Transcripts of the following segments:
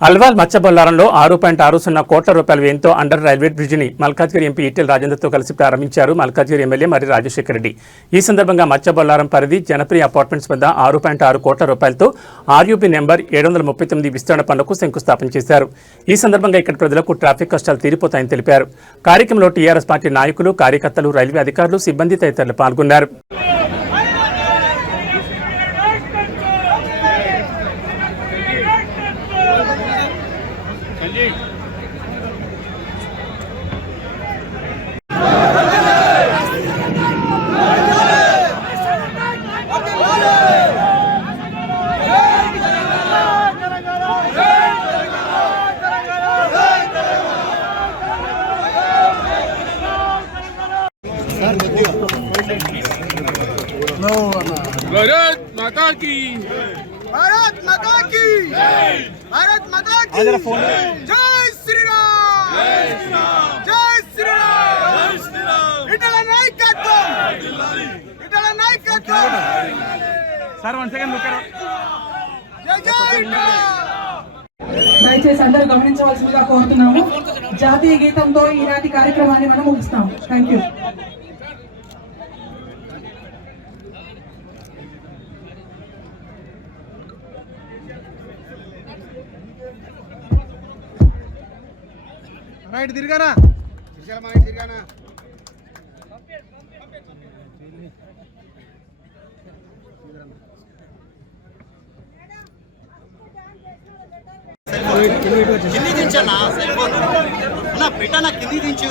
అల్వాల్ మత్స్యబొల్లారంలో 6.60 కోట్ల రూపాయల వ్యయంతో అండర్ రైల్వే బ్రిడ్జిని మల్కాజ్గిరి ఎంపీ ఈటెల రాజేందర్తో కలిసి ప్రారంభించారు మల్కాజ్గిరి ఎమ్మెల్యే మరి రాజశేఖర రెడ్డి. ఈ సందర్భంగా మత్స్యబొల్లారం పరిధి జనప్రియ అపార్ట్మెంట్స్ వద్ద 6.6 కోట్ల రూపాయలతో ఆర్యూపీ నెంబర్ 739 విస్తరణ పనులకు శంకుస్థాపన చేశారు. ఈ సందర్భంగా ఇక్కడ ప్రజలకు ట్రాఫిక్ కష్టాలు తీరిపోతాయని తెలిపారు. కార్యక్రమంలో టీఆర్ఎస్ పార్టీ నాయకులు, కార్యకర్తలు, రైల్వే అధికారులు, సిబ్బంది తదితరులు పాల్గొన్నారు. भारत माता की भारत माता की भारत माता की जय श्री राम जय श्री राम जय श्री राम जय श्री राम इटला नायकत्व इटला नायकत्व सर 1 सेकंड रुको जय जय దయచేసి అందరూ గమనించవలసిందిగా కోరుతున్నాము. జాతీయ గీతంతో ఈనాటి కార్యక్రమాన్ని మనం ముగిస్తాం. Thank you. రైట్ తిరగానా తిరగానా కింది దించన్నా సెల్ ఫోన్ అన్నా పెట్టన్నా కింది దించు.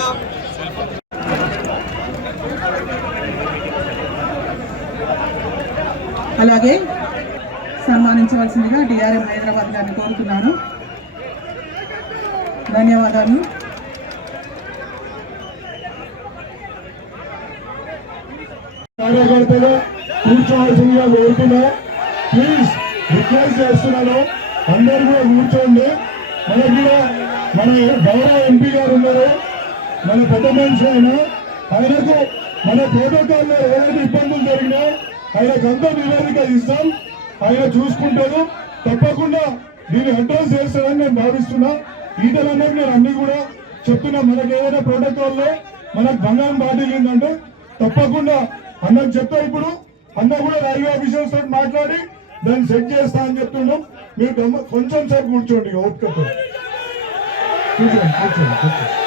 అలాగే సన్మానించవలసిందిగా డిఆర్ఎం హైదరాబాద్ గారిని కోరుతున్నాను. ధన్యవాదాలు. కార్యకర్తలు కూర్చోవలసిందిగా కోరుతున్నా. ప్లీజ్ రిక్వెస్ట్ చేస్తున్నాను, అందరూ కూడా కూర్చోండి. మనకు కూడా మన గౌరవ ఎంపీ గారు ఉన్నారు, మన పెద్ద మనిషి ఆయనకు మన ప్రోటోకాల్లో ఏదైతే ఇబ్బందులు జరిగినా ఆయనకంతా నివేదిక ఇస్తాం. ఆయన చూసుకుంటారు, తప్పకుండా దీన్ని అడ్రస్ చేస్తారని నేను భావిస్తున్నా. ఈటలన్నది నేను అన్ని కూడా చెప్తున్నా. మనకు ఏదైనా ప్రోటోకాల్లో మనకు బంగారం బాటిలిందంటే తప్పకుండా అన్నకు చెప్తా. ఇప్పుడు అన్న కూడా రైల్వే ఆఫీసర్స్ తోటి మాట్లాడి దాన్ని సెట్ చేస్తా అని చెప్తున్నాం. మీరు కొంచెం సేపు కూర్చోండి, ఓపికతో కూర్చోండి.